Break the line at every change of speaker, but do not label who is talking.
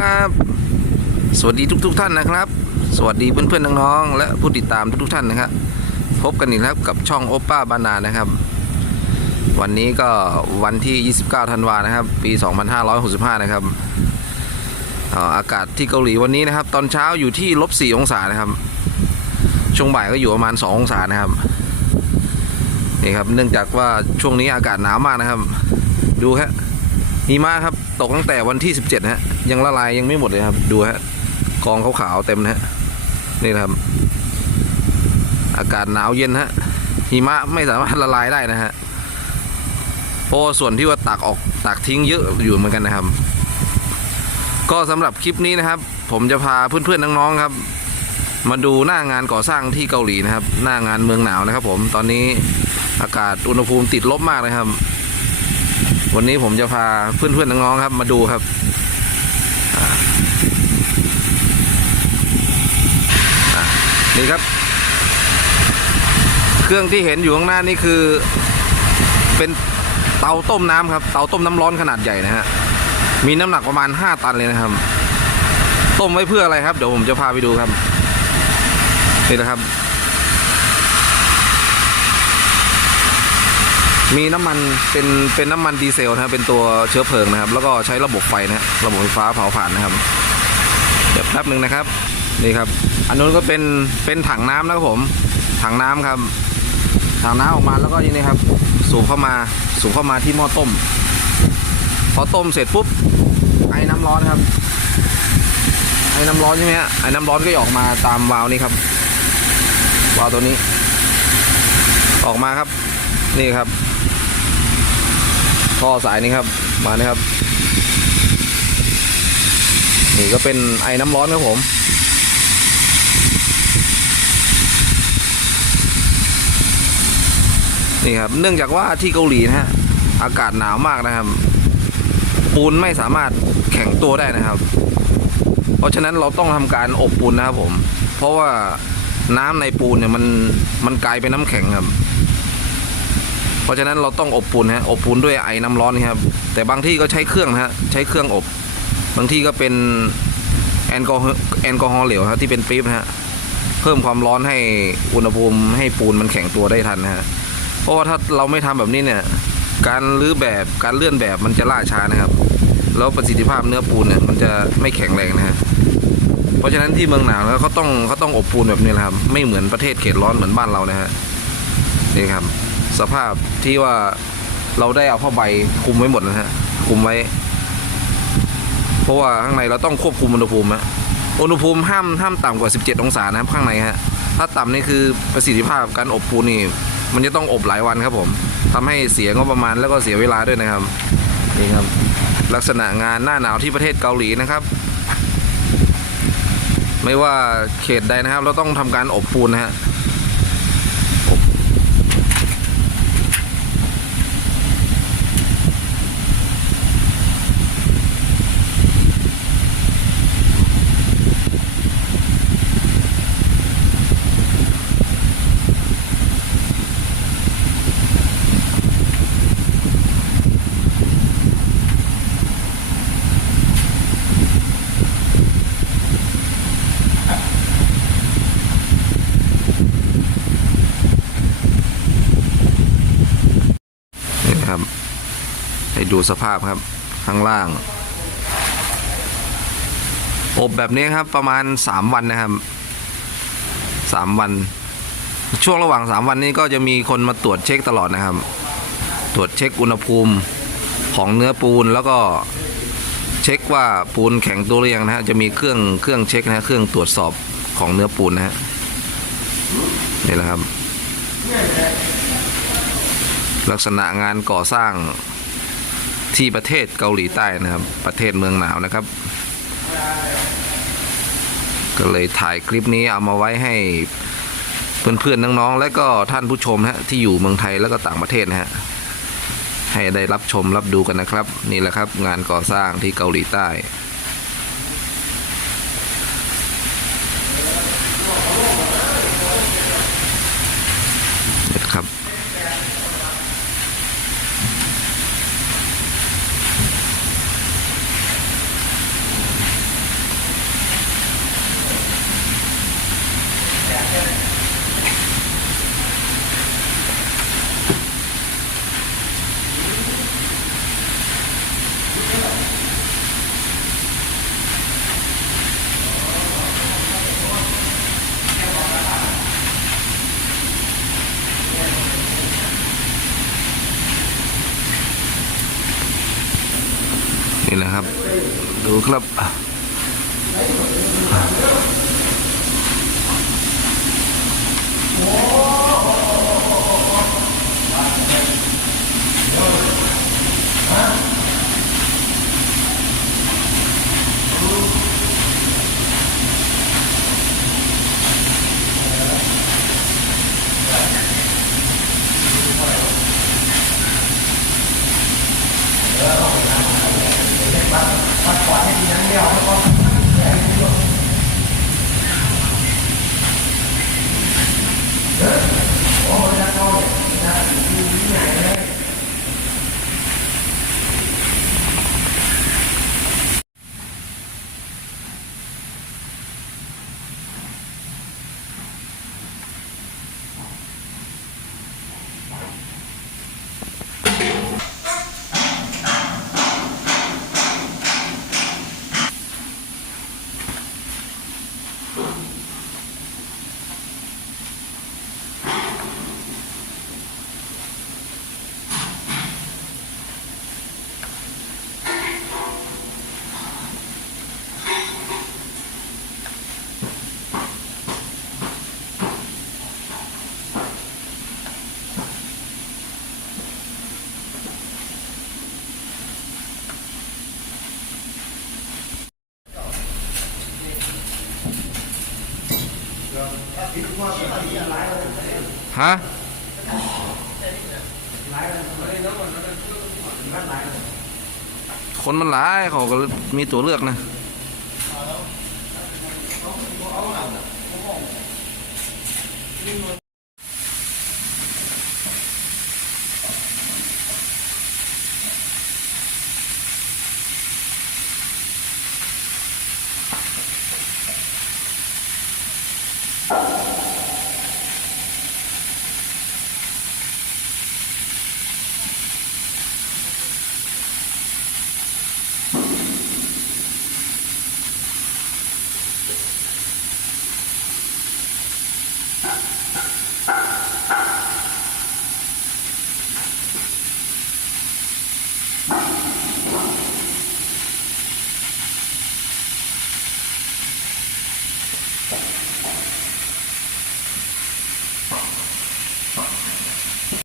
ครับ สวัสดีทุกๆทท่านนะครับ สวัสดีเพื่อนๆน้องๆและผู้ติดตามทุกๆท่านนะครับ พบกันอีกแล้วกับช่องโอป้าบานานะครับ วันนี้ก็วันที่ 29 ธันวานะครับ ปี 2565 นะครับเอ่ออากาศที่เกาหลีวันนี้นะครับ ตอนเช้าอยู่ที่ลบ4องศานะครับ ช่วงบ่ายก็อยู่ประมาณ 2 องศานะครับนี่ครับเนื่องจากว่าช่วงนี้อากาศหนาวมากนะครับ ดูฮะหิมะครับ ตกตั้งแต่วันที่ 17ฮะยังละลายยังไม่หมดเลยครับ ดูฮะกองขาวๆเต็มนะฮะนี่นครับ อากาศหนาวเย็นฮะหิมะไม่สามารถละลายได้นะฮะเพราะส่วนที่ว่าตากออกตากทิ้งเยอะอยู่เหมือนกันนะครับ ก็สำหรับคลิปนี้นะครับ ผมจะพาเพื่อนๆน้องๆครับ มาดูหน้างานก่อสร้างที่เกาหลีนะครับ หน้างานเมืองหนาวนะครับ ผมตอนนี้อากาศอุณหภูมิติดลบมากเลยครับ วันนี้ผมจะพาเพื่อนๆน้องๆครับ มาดูครับ นี่ครับ เครื่องที่เห็นอยู่ข้างหน้านี่คือ เป็นเตาต้มน้ำครับ เตาต้มน้ำร้อนขนาดใหญ่นะฮะ มีน้ำหนักประมาณ 5 ตันเลยนะครับ ต้มไว้เพื่ออะไรครับ เดี๋ยวผมจะพาไปดูครับ นี่นะครับ มีน้ำมันเป็นเป็นน้ำมันดีเซลนะครับเป็นตัวเชื้อเพลิงนะครับ แล้วก็ใช้ระบบไฟนะระบบไฟฟ้าเผาผ่านนะครับ เดี๋ยวแป๊บหนึ่งนะครับนี่ครับ อันนู้นก็เป็นเป็นถังน้ำนะครับผม ถังน้ำครับ ถังน้ำออกมาแล้วก็นี่นะครับ สูบเข้ามาสูบเข้ามาที่หม้อต้ม พอต้มเสร็จปุ๊บไอ้น้ำร้อนครับไอ้น้ำร้อนใช่ไหมฮะไอ้น้ำร้อนก็ออกมาตามวาล์วนี้ครับวาล์วตัวนี้ ออกมาครับ นี่ครับ ท่อสายนี้ครับมานี่ครับ นี่ก็เป็นไอ้น้ำร้อนครับผมนี่ครับเนื่องจากว่าที่เกาหลีนะฮะอากาศหนาวมากนะครับ ปูนไม่สามารถแข็งตัวได้นะครับ เพราะฉะนั้นเราต้องทำการอบปูนนะครับผม เพราะว่าน้ำในปูนเนี่ยมันมันกลายเป็นน้ำแข็งครับ ราะฉะนั้นเราต้องอบปูนฮะอบปูนด้วยไอ้น้ำร้อนครับแต่บางที่ก็ใช้เครื่องนะฮะใช้เครื่องอบ บางที่ก็เป็นแอลกอฮอล์แอลกอฮอล์เหลวครับที่เป็นปี๊บนะฮะเพิ่มความร้อนให้อุณหภูมิให้ปูนมันแข็งตัวได้ทันนะฮะเพราะว่าถ้าเราไม่ทำแบบนี้เนี่ย การรื้อแบบการเลื่อนแบบมันจะล่าช้านะครับ แล้วประสิทธิภาพเนื้อปูนเนี่ยมันจะไม่แข็งแรงนะฮะเพราะฉะนั้นที่เมืองหนาวแล้วเขาต้องเขาต้องอบปูนแบบนี้แหละครับ ไม่เหมือนประเทศเขตร้อนเหมือนบ้านเรานะฮะนี่ครับ สภาพที่ว่าเราได้เอาผ้าใบคุมไว้หมดนะฮะคุมไว้ เพราะว่าข้างในเราต้องควบคุมอุณหภูมิฮะอุณหภูมิห้ามห้ามต่ำกว่า 17 องศานะครับข้างในฮะถ้าต่ำนี่คือประสิทธิภาพการอบปูนี่ มันจะต้องอบหลายวันครับผมทำให้เสียงบประมาณแล้วก็เสียเวลาด้วยนะครับนี่ครับ ลักษณะงานหน้าหนาวที่ประเทศเกาหลีนะครับไม่ว่าเขตใดนะครับ เราต้องทำการอบปูนนะฮะ ดูสภาพครับ ข้างล่าง อบแบบนี้ครับประมาณ 3 วันนะครับ 3 วัน ช่วงระหว่าง 3 วันนี้ก็จะมีคนมาตรวจเช็คตลอดนะครับ ตรวจเช็คอุณหภูมิของเนื้อปูนแล้วก็เช็คว่าปูนแข็งตัวหรือยังนะฮะจะมีเครื่องเครื่องเช็คนะฮะเครื่องตรวจสอบของเนื้อปูนนะฮะนี่แหละครับ ลักษณะงานก่อสร้าง ที่ประเทศเกาหลีใต้นะครับ ประเทศเมืองหนาวนะครับ ก็เลยถ่ายคลิปนี้เอามาไว้ให้เพื่อนๆน้องๆและก็ท่านผู้ชมนะฮะที่อยู่เมืองไทยแล้วก็ต่างประเทศนะฮะให้ได้รับชมรับดูกันนะครับ นี่แหละครับ งานก่อสร้างที่เกาหลีใต้ นี่แหละครับ ดูครับ มาขอให้ดีนั้นเดียวแล้วก็โอ้ยนักโทษนะอยู่ที่ไะคนมันหลายเขาก็มีตัวเลือกนะ